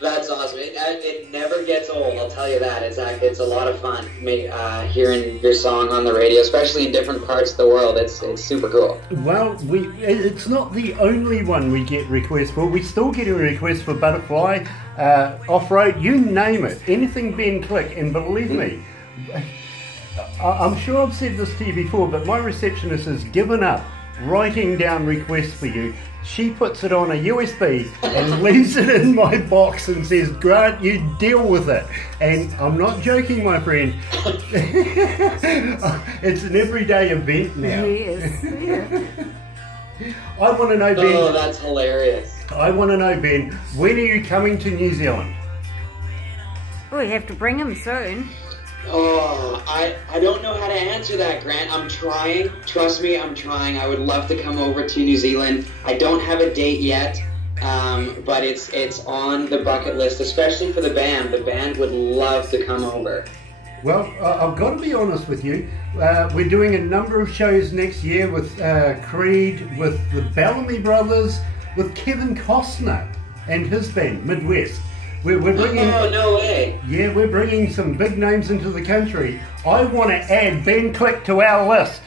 That's awesome. It never gets old, I'll tell you that. It's a lot of fun hearing your song on the radio, especially in different parts of the world. It's super cool. Well, it's not the only one we get requests for. We still get a request for Butterfly, Off-Road, you name it. Anything Ben Click, and believe me, I'm sure I've said this to you before, but my receptionist has given up writing down requests for you. She puts it on a USB and leaves it in my box and says, Grant, you deal with it. And I'm not joking, my friend. It's an everyday event now. Yes. Yeah. I want to know, Ben. Oh, that's hilarious. I want to know, Ben, when are you coming to New Zealand? Oh, you have to bring him soon. Oh, I don't know how to answer that, Grant. I'm trying. Trust me, I'm trying. I would love to come over to New Zealand. I don't have a date yet, but it's on the bucket list, especially for the band. The band would love to come over. Well, I've got to be honest with you. We're doing a number of shows next year with Creed, with the Bellamy Brothers, with Kevin Costner and his band, Midwest. We're bringing, oh, no way. Yeah, we're bringing some big names into the country. I want to add Ben Click to our list.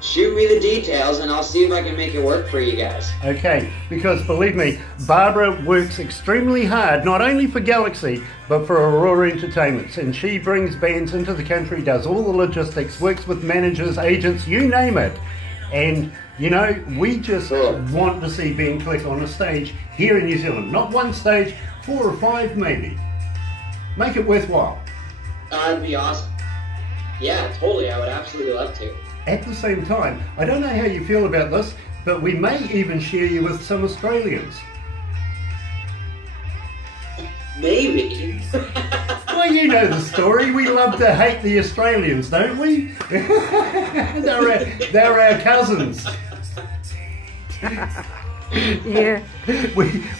Shoot me the details and I'll see if I can make it work for you guys. Okay, because believe me, Barbara works extremely hard, not only for Galaxy, but for Aurora Entertainments. And she brings bands into the country, does all the logistics, works with managers, agents, you name it. And you know, we just want to see Ben Click on a stage here in New Zealand. Not one stage, 4 or 5 maybe. Make it worthwhile. That'd be awesome. Yeah, totally. I would absolutely love to. At the same time, I don't know how you feel about this, but we may even share you with some Australians. Maybe. Well, you know the story. We love to hate the Australians, don't we? they're our cousins. Yeah.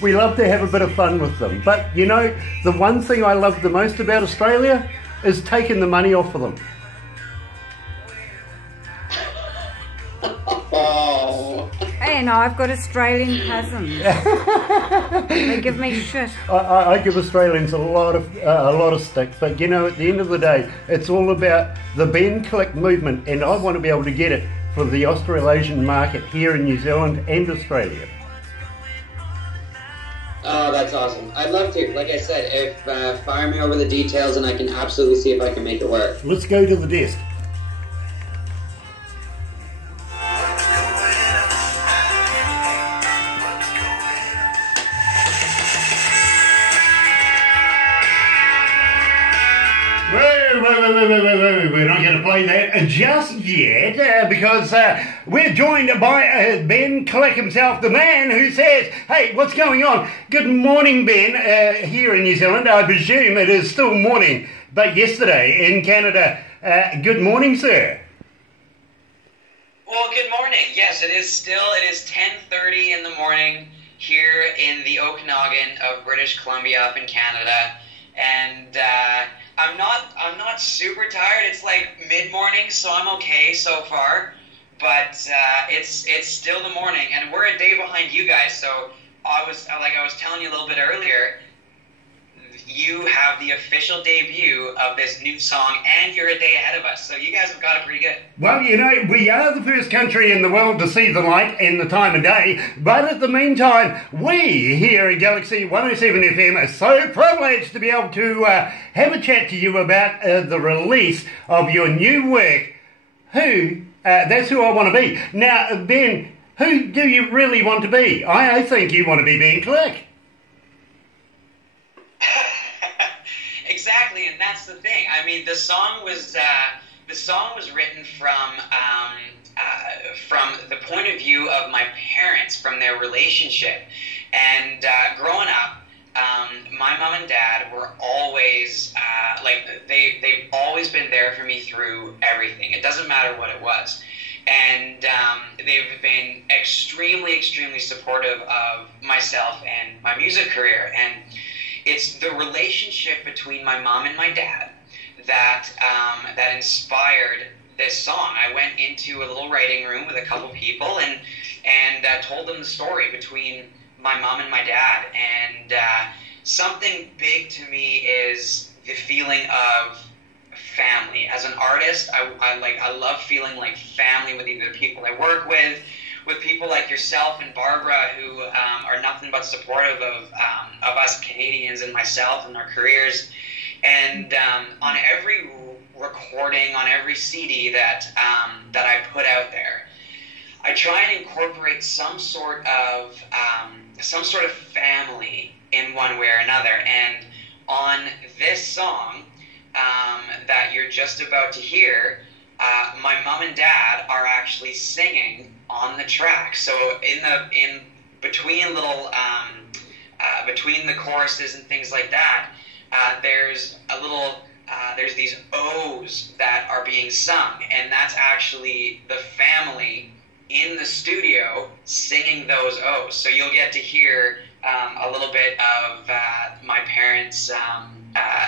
We love to have a bit of fun with them. But, you know, the one thing I love the most about Australia is taking the money off of them. Oh. Hey, no, I've got Australian cousins. They give me shit. I give Australians a lot of stick, but you know, at the end of the day, it's all about the Ben Click movement, and I want to be able to get it for the Australasian market here in New Zealand and Australia. Oh, that's awesome. I'd love to. Like I said, if fire me over the details and I can absolutely see if I can make it work. Let's go to the desk. We're not going to play that just yet because we're joined by Ben Click himself, the man who says, hey, what's going on? Good morning, Ben, here in New Zealand. I presume it is still morning, but yesterday in Canada. Good morning, sir. Well, good morning. Yes, it is 10:30 in the morning here in the Okanagan of British Columbia up in Canada. And I'm not super tired. It's like mid-morning, so I'm okay so far. But it's still the morning, and we're a day behind you guys. So I was telling you a little bit earlier, you have the official debut of this new song, and you're a day ahead of us. So you guys have got it pretty good. Well, you know, we are the first country in the world to see the light and the time of day. But at the meantime, we here at Galaxy107fm are so privileged to be able to have a chat to you about the release of your new work. That's who I want to be. Now, Ben, who do you really want to be? I think you want to be Ben Click. Exactly, and that's the thing. I mean, the song was written from the point of view of my parents, from their relationship. And growing up, my mom and dad were always they've always been there for me through everything. It doesn't matter what it was. And they've been extremely, extremely supportive of myself and my music career. And it's the relationship between my mom and my dad that inspired this song. I went into a little writing room with a couple people and told them the story between my mom and my dad. And something big to me is the feeling of family. As an artist, I love feeling like family with either the people I work with people like yourself and Barbara, who are nothing but supportive of us Canadians and myself and our careers. And on every recording, on every CD that I put out there, I try and incorporate some sort of family in one way or another. And on this song that you're just about to hear, my mom and dad are actually singing on the track. So in between little between the choruses and things like that, there's these O's that are being sung, and that's actually the family in the studio singing those O's. So you'll get to hear a little bit of my parents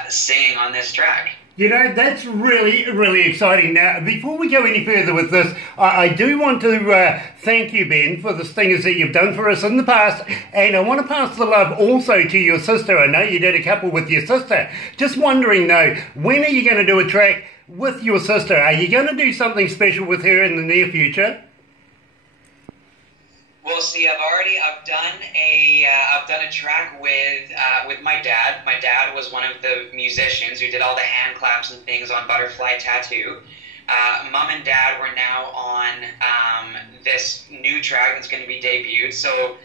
singing on this track. You know, that's really, really exciting. Now, before we go any further with this, I do want to thank you, Ben, for the stingers that you've done for us in the past, and I want to pass the love also to your sister. I know you did a couple with your sister. Just wondering, though, when are you going to do a track with your sister? Are you going to do something special with her in the near future? Well, see, I've done a track with my dad. My dad was one of the musicians who did all the hand claps and things on Butterfly Tattoo. Mom and Dad were now on this new track that's going to be debuted. So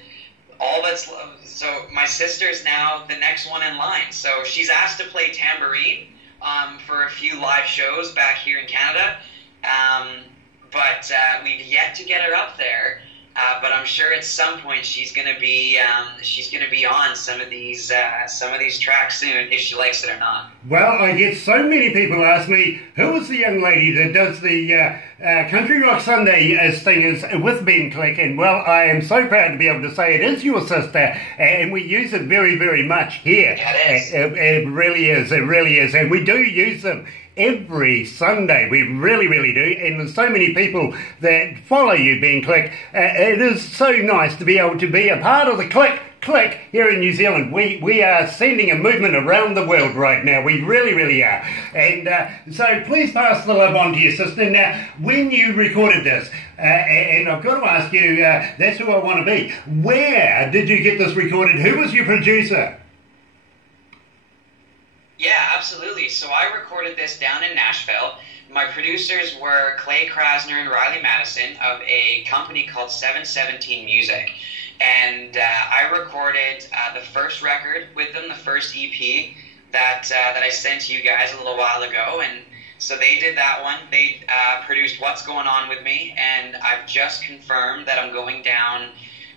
my sister's now the next one in line. So she's asked to play tambourine for a few live shows back here in Canada, but we've yet to get her up there. But I'm sure at some point she's gonna be on some of these tracks soon, if she likes it or not. Well, I get so many people ask me, who is the young lady that does the Country Rock Sunday stingers with Ben Click? And well, I am so proud to be able to say it is your sister, and we use it very, very much here. Yeah, it is. It really is. It really is, and we do use them every Sunday. We really, really do. And there's so many people that follow you, Ben Click. It is so nice to be able to be a part of the Click here in New Zealand. We are sending a movement around the world right now. We really, really are. And so please pass the love on to your sister. Now, when you recorded this, and I've got to ask you, that's who I want to be. Where did you get this recorded? Who was your producer? Yeah, absolutely. So I recorded this down in Nashville. My producers were Clay Krasner and Riley Madison of a company called 717 Music. And I recorded the first record with them, the first EP that I sent to you guys a little while ago. And so they did that one. They produced What's Going On with me. And I've just confirmed that I'm going down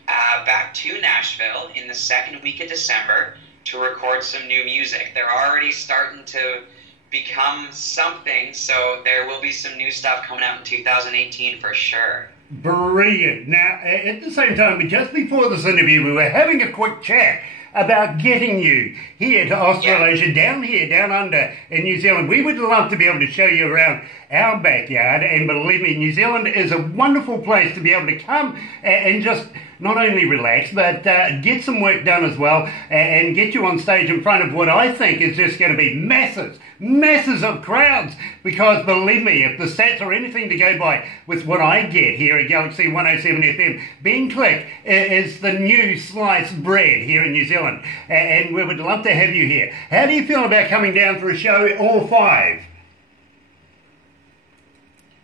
back to Nashville in the second week of December to record some new music. They're already starting to become something, so there will be some new stuff coming out in 2018 for sure. Brilliant. Now, at the same time, just before this interview, we were having a quick chat about getting you here to Australasia, down here, down under in New Zealand. We would love to be able to show you around our backyard, and believe me, New Zealand is a wonderful place to be able to come and just not only relax, but get some work done as well, and get you on stage in front of what I think is just going to be masses of crowds, because believe me, if the stats are anything to go by with what I get here at Galaxy107fm, Ben Click is the new sliced bread here in New Zealand, and we would love to have you here. How do you feel about coming down for a show, all five?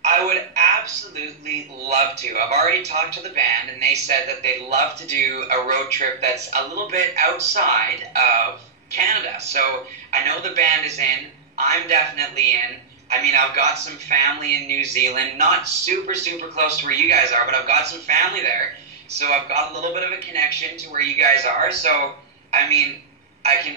I would absolutely love to. I've already talked to the band, and they said that they'd love to do a road trip that's a little bit outside of Canada. So I know the band is in. I'm definitely in. I mean, I've got some family in New Zealand, not super, super close to where you guys are, but I've got some family there. So I've got a little bit of a connection to where you guys are. So, I mean, I can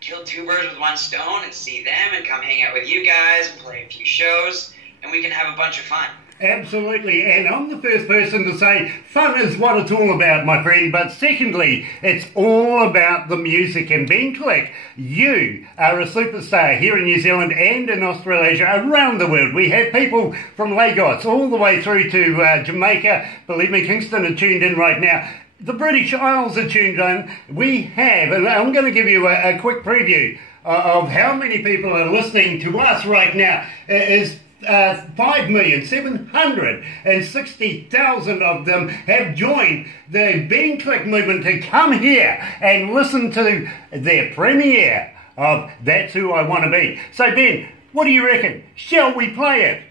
kill two birds with one stone and see them and come hang out with you guys and play a few shows, and we can have a bunch of fun. Absolutely, and I'm the first person to say fun is what it's all about, my friend, but secondly, it's all about the music. And Ben Click, you are a superstar here in New Zealand and in Australasia, around the world. We have people from Lagos all the way through to Jamaica. Believe me, Kingston are tuned in right now. The British Isles are tuned in. We have, and I'm going to give you a quick preview of how many people are listening to us right now. It is 5,760,000 of them have joined the Ben Click movement to come here and listen to their premiere of That's Who I Want to Be. So Ben, what do you reckon? Shall we play it?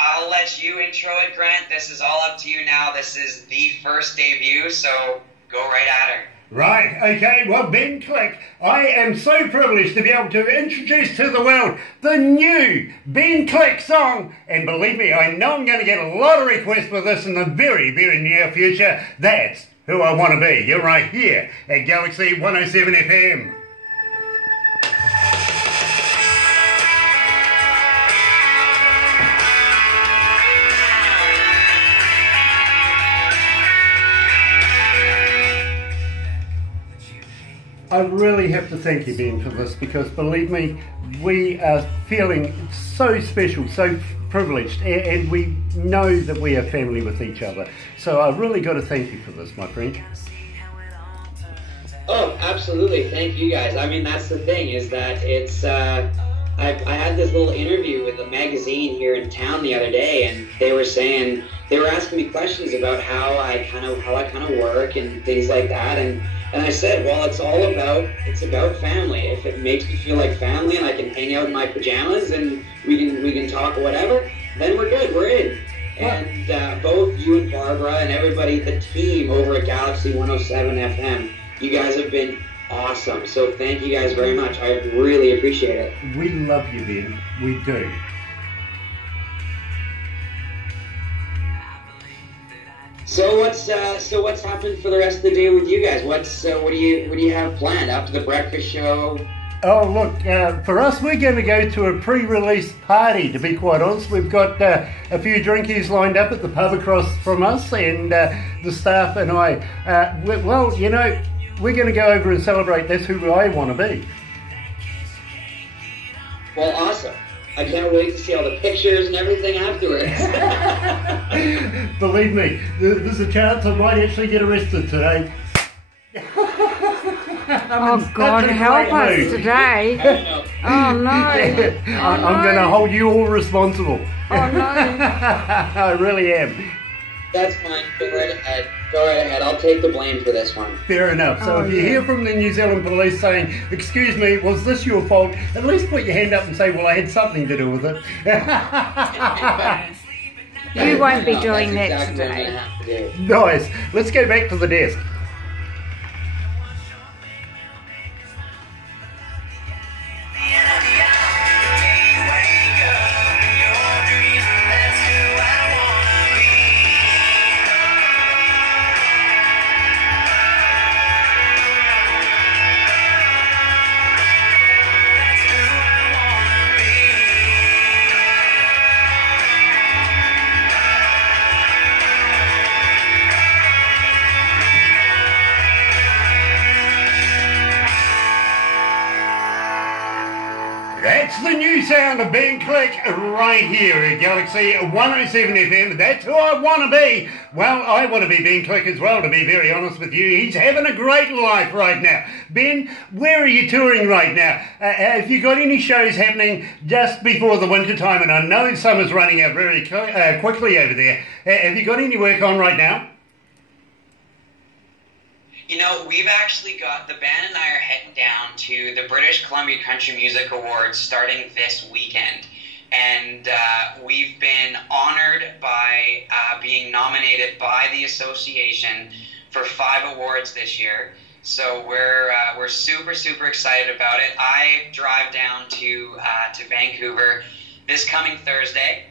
I'll let you intro it, Grant. This is all up to you now. This is the first debut, so go right at her. Right, okay, well, Ben Click, I am so privileged to be able to introduce to the world the new Ben Click song, and believe me, I know I'm going to get a lot of requests for this in the very, very near future. That's Who I Want to Be. You're right here at Galaxy107fm. I really have to thank you, Ben, for this, because believe me, we are feeling so special, so privileged, and we know that we are family with each other. So I really got to thank you for this, my friend. Oh, absolutely. Thank you guys. I mean, that's the thing, is that it's, I had this little interview with a magazine here in town the other day, and they were asking me questions about how I kind of work and things like that, and I said, well, it's about family. If it makes me feel like family and I can hang out in my pajamas and we can talk whatever, then we're good, we're in. And both you and Barbara and everybody, the team over at Galaxy107fm, you guys have been awesome. So thank you guys very much. I really appreciate it. We love you, Ben. We do. So what's happened for the rest of the day with you guys? What do you have planned after the breakfast show? Oh look, for us we're going to go to a pre-release party, to be quite honest. We've got a few drinkies lined up at the pub across from us, and the staff and I, well, you know, we're going to go over and celebrate That's Who I Want to Be. Well, awesome. I can't wait to see all the pictures and everything afterwards. Believe me, there's a chance I might actually get arrested today. Oh God, help us today. Oh no. I'm going to hold you all responsible. Oh no. I really am. That's fine. Go right ahead. Go right ahead. I'll take the blame for this one. Fair enough. So if you hear from the New Zealand police saying, excuse me, was this your fault? At least put your hand up and say, well, I had something to do with it. You won't be doing That's that exactly what I'm today. gonna have to do. Nice. Let's go back to the desk. That's the new sound of Ben Click right here at Galaxy 107fm. That's who I want to be. Well, I want to be Ben Click as well, to be very honest with you. He's having a great life right now. Ben, where are you touring right now? Have you got any shows happening just before the winter time? And I know summer's running out very quickly over there. Have you got any work on right now? You know, we've actually got, the band and I are heading down to the British Columbia Country Music Awards starting this weekend. And we've been honored by being nominated by the association for 5 awards this year. So we're super, super excited about it. I drive down to Vancouver this coming Thursday.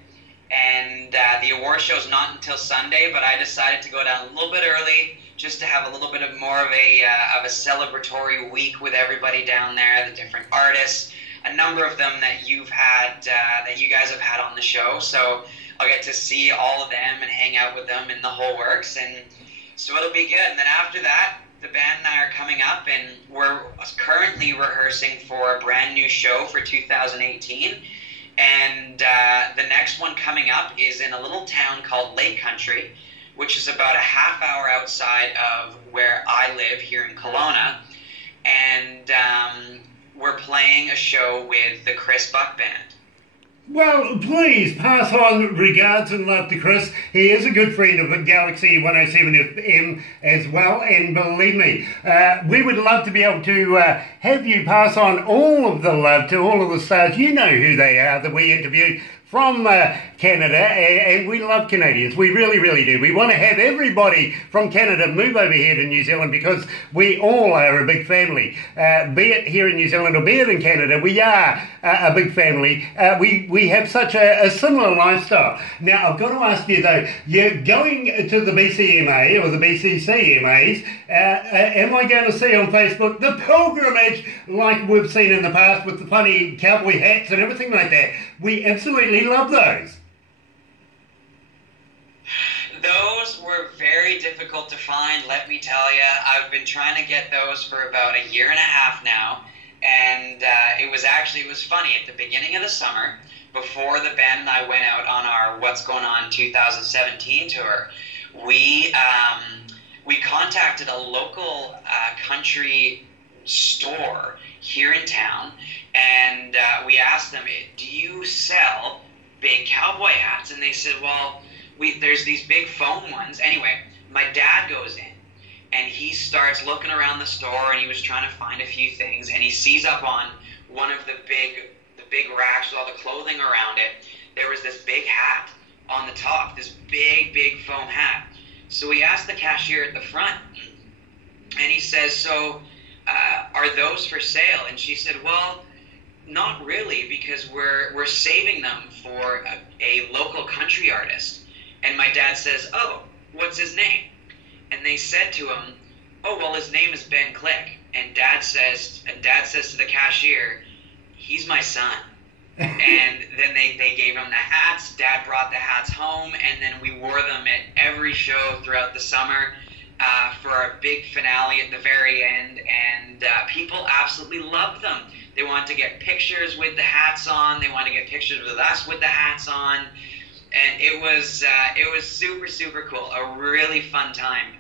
And the award show's not until Sunday, but I decided to go down a little bit early just to have a little bit of more of a celebratory week with everybody down there, the different artists. a number of them that you've had, that you guys have had on the show. So I'll get to see all of them and hang out with them in the whole works, and so it'll be good. And then after that, the band and I are coming up, and we're currently rehearsing for a brand new show for 2018. And the next one coming up is in a little town called Lake Country, which is about a half hour outside of where I live here in Kelowna. And we're playing a show with the Chris Buck Band. Well, please pass on regards and love to Chris. He is a good friend of Galaxy107fm as well, and believe me, we would love to be able to have you pass on all of the love to all of the stars. You know who they are that we interview from Canada, and we love Canadians. We really, really do. We want to have everybody from Canada move over here to New Zealand because we all are a big family. Be it here in New Zealand or be it in Canada, we are a big family. We have such a similar lifestyle. Now, I've got to ask you though, you're going to the BCMA or the BCCMAs. Am I going to see on Facebook the pilgrimage like we've seen in the past with the funny cowboy hats and everything like that? We absolutely love those. Those were very difficult to find, let me tell you. I've been trying to get those for about a year and a half now, and it was funny. At the beginning of the summer, before the band and I went out on our What's Going On 2017 tour, we contacted a local country store here in town, and we asked them, do you sell big cowboy hats? And they said, well, there's these big foam ones. Anyway, my dad goes in, and he starts looking around the store, and he was trying to find a few things, and he sees up on one of the big racks with all the clothing around it, there was this big hat on the top, this big foam hat. So he asked the cashier at the front, and he says, so are those for sale? And she said, well, not really, because we're saving them for a local country artist. And my dad says, oh, what's his name? And they said to him, oh, well, his name is Ben Click. And dad says to the cashier, he's my son. And then they gave him the hats. Dad brought the hats home, and then we wore them at every show throughout the summer for our big finale at the very end. And people absolutely loved them. They wanted to get pictures with the hats on. They wanted to get pictures with us with the hats on. And it was super, super cool. A really fun time.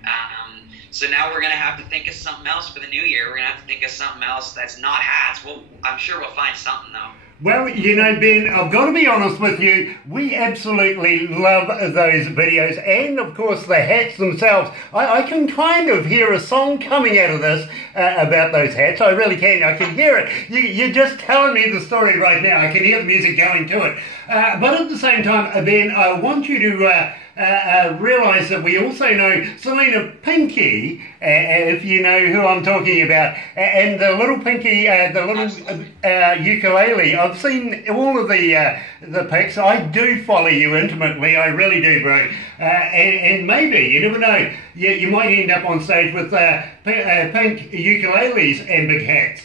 So now we're going to have to think of something else for the new year. We're going to have to think of something else that's not hats. Well, I'm sure we'll find something, though. Well, you know, Ben, I've got to be honest with you, we absolutely love those videos and, of course, the hats themselves. I can kind of hear a song coming out of this about those hats. I really can. I can hear it. You're just telling me the story right now. I can hear the music going to it. But at the same time, Ben, I want you to realise that we also know Selena Pinky, if you know who I'm talking about, and the little Pinky, the little ukulele. I've seen all of the pics. I do follow you intimately. I really do, bro. And maybe, you never know, you might end up on stage with pink ukuleles and big hats.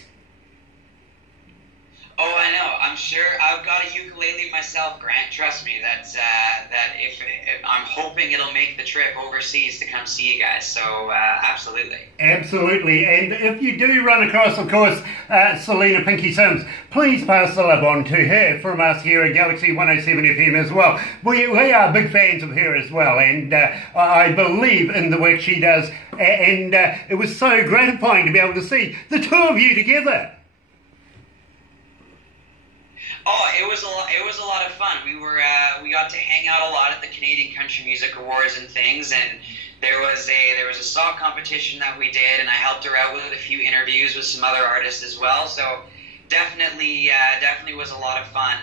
Oh, I know. I'm sure. I've got a ukulele myself, Grant. Trust me. That if I'm hoping it'll make the trip overseas to come see you guys. So absolutely. Absolutely. And if you do run across, of course, Selena Pinky Sims, please pass the love on to her from us here at Galaxy107fm as well. We are big fans of her as well, and I believe in the work she does. And it was so gratifying to be able to see the two of you together. Oh, it was a lot of fun. We got to hang out a lot at the Canadian Country Music Awards and things, and there was a song competition that we did, and I helped her out with a few interviews with some other artists as well. So definitely was a lot of fun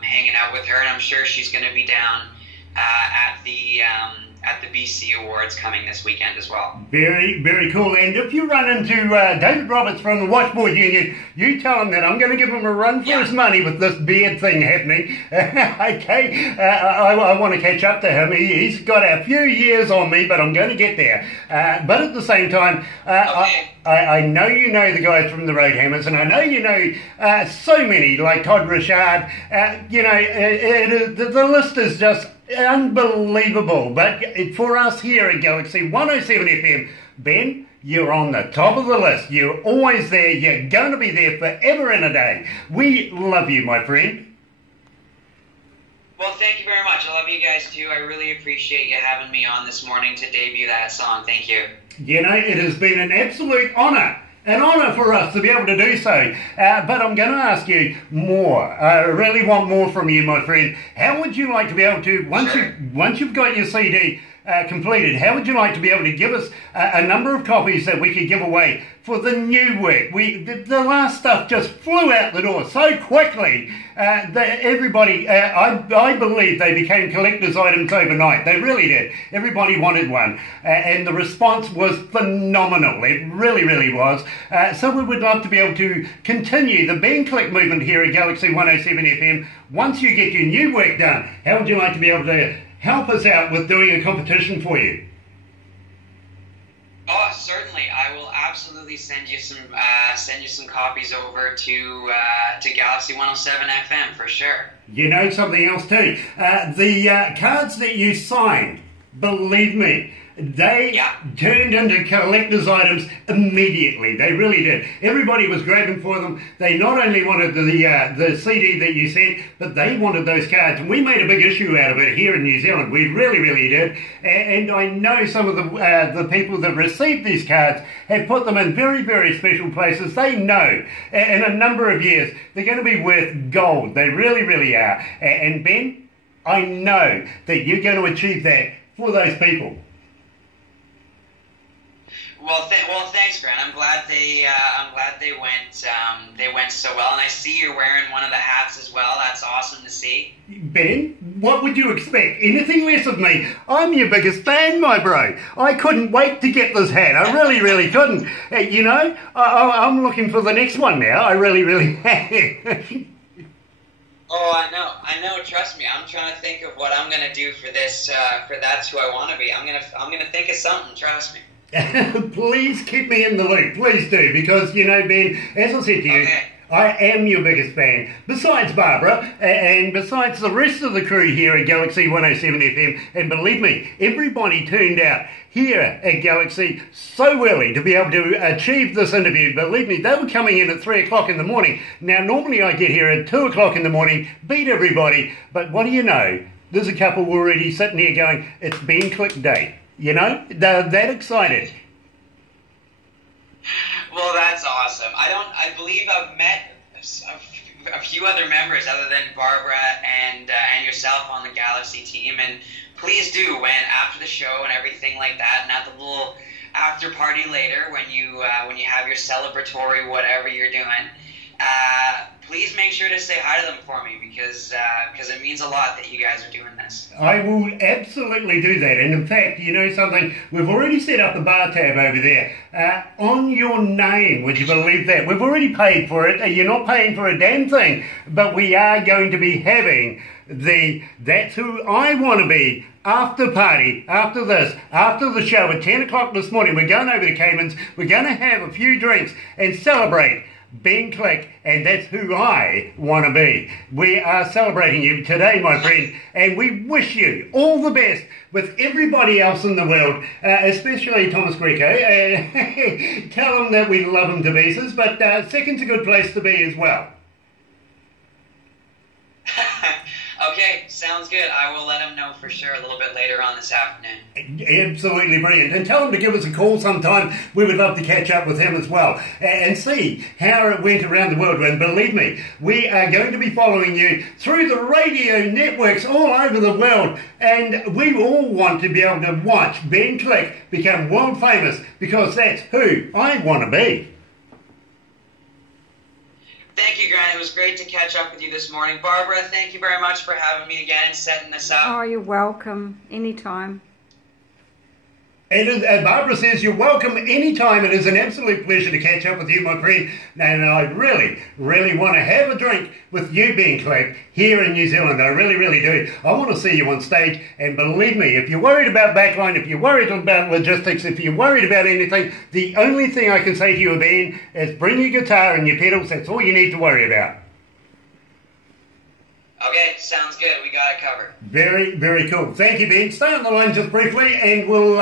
hanging out with her, and I'm sure she's going to be down at at the BC Awards coming this weekend as well. Very, very cool. And if you run into David Roberts from the Washboard Union, you tell him that I'm going to give him a run for his money with this beard thing happening. Okay, I want to catch up to him. He's got a few years on me, but I'm going to get there. But at the same time, I know you know the guys from the Roadhammers, and I know you know so many, like Todd Richard. The list is just unbelievable. But for us here at Galaxy 107 FM, Ben, you're on the top of the list. You're always there. You're going to be there forever and a day. We love you, my friend. Well, thank you very much. I love you guys too. I really appreciate you having me on this morning to debut that song. Thank you. You know, it has been an absolute honour. An honour for us to be able to do so. But I'm going to ask you more. I really want more from you, my friend. How would you like to be able to, once you've got your CD completed, how would you like to be able to give us a number of copies that we could give away for the new work? The last stuff just flew out the door so quickly that everybody, I believe they became collector's items overnight. They really did. Everybody wanted one. And the response was phenomenal. It really, really was. So we would love to be able to continue the Ben Click movement here at Galaxy 107 FM. Once you get your new work done, how would you like to be able to help us out with doing a competition for you? Oh, certainly. I will absolutely send you some copies over to Galaxy 107 FM for sure. You know something else too. The cards that you signed, believe me, they turned into collector's items immediately. They really did. Everybody was grabbing for them. They not only wanted the CD that you sent, but they wanted those cards. And we made a big issue out of it here in New Zealand. We really, really did. And I know some of the people that received these cards have put them in very, very special places. They know in a number of years they're going to be worth gold. They really, really are. And Ben, I know that you're going to achieve that for those people. Well, thanks, Grant. I'm glad they went so well, and I see you're wearing one of the hats as well. That's awesome to see. Ben, what would you expect? Anything less of me? I'm your biggest fan, my bro. I couldn't wait to get this hat. I really, really couldn't. I'm looking for the next one now. I really, really am. Oh, I know. Trust me. I'm trying to think of what I'm gonna do for this. For That's Who I Want to Be. I'm gonna think of something. Trust me. Please keep me in the loop, please do, because, you know, Ben, as I said to you, I am your biggest fan, besides Barbara, and besides the rest of the crew here at Galaxy 107 FM, and believe me, everybody turned out here at Galaxy so early to be able to achieve this interview. Believe me, they were coming in at 3 o'clock in the morning. Now, normally I get here at 2 o'clock in the morning, beat everybody, but what do you know, there's a couple already sitting here going, it's Ben Click Day. You know, they're that excited. Well, that's awesome. I believe I've met a few other members other than Barbara and yourself on the Galaxy team. And please do, when after the show and everything like that, and at the little after party later, when you have your celebratory whatever you're doing, please make sure to say hi to them for me because it means a lot that you guys are doing this. I will absolutely do that. And in fact, you know something? We've already set up the bar tab over there. On your name, would you believe that? We've already paid for it. You're not paying for a damn thing. But we are going to be having the That's Who I Want to Be after party, after this, after the show at 10 o'clock this morning. We're going over to Cayman's. We're going to have a few drinks and celebrate Ben Click, and That's Who I Want to Be. We are celebrating you today, my friend, and we wish you all the best with everybody else in the world, especially Thomas Greco. Tell him that we love him to pieces, but second's a good place to be as well. Okay, sounds good. I will let him know for sure a little bit later on this afternoon. Absolutely brilliant. And tell him to give us a call sometime. We would love to catch up with him as well and see how it went around the world. And believe me, we are going to be following you through the radio networks all over the world. And we all want to be able to watch Ben Click become world famous because that's who I want to be. Thank you, Grant. It was great to catch up with you this morning. Barbara, thank you very much for having me again and setting this up. Oh, you're welcome. Anytime. And Barbara says, you're welcome anytime. It is an absolute pleasure to catch up with you, my friend. And I really, really want to have a drink with you, Ben Click, here in New Zealand. I really, really do. I want to see you on stage. And believe me, if you're worried about backline, if you're worried about logistics, if you're worried about anything, the only thing I can say to you, Ben, is bring your guitar and your pedals. That's all you need to worry about. Okay, sounds good. We got it covered. Very, very cool. Thank you, Ben. Stay on the line just briefly, and we'll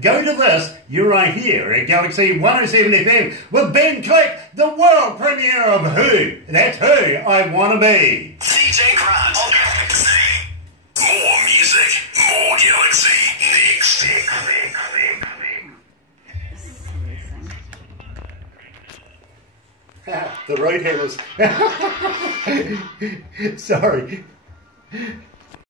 go to this. You're right here at Galaxy 107 FM with Ben Click, the world premiere of Who. That's Who I Want to Be. DJ Grant on Galaxy. More music, more Galaxy. Next. The road hammers. Sorry.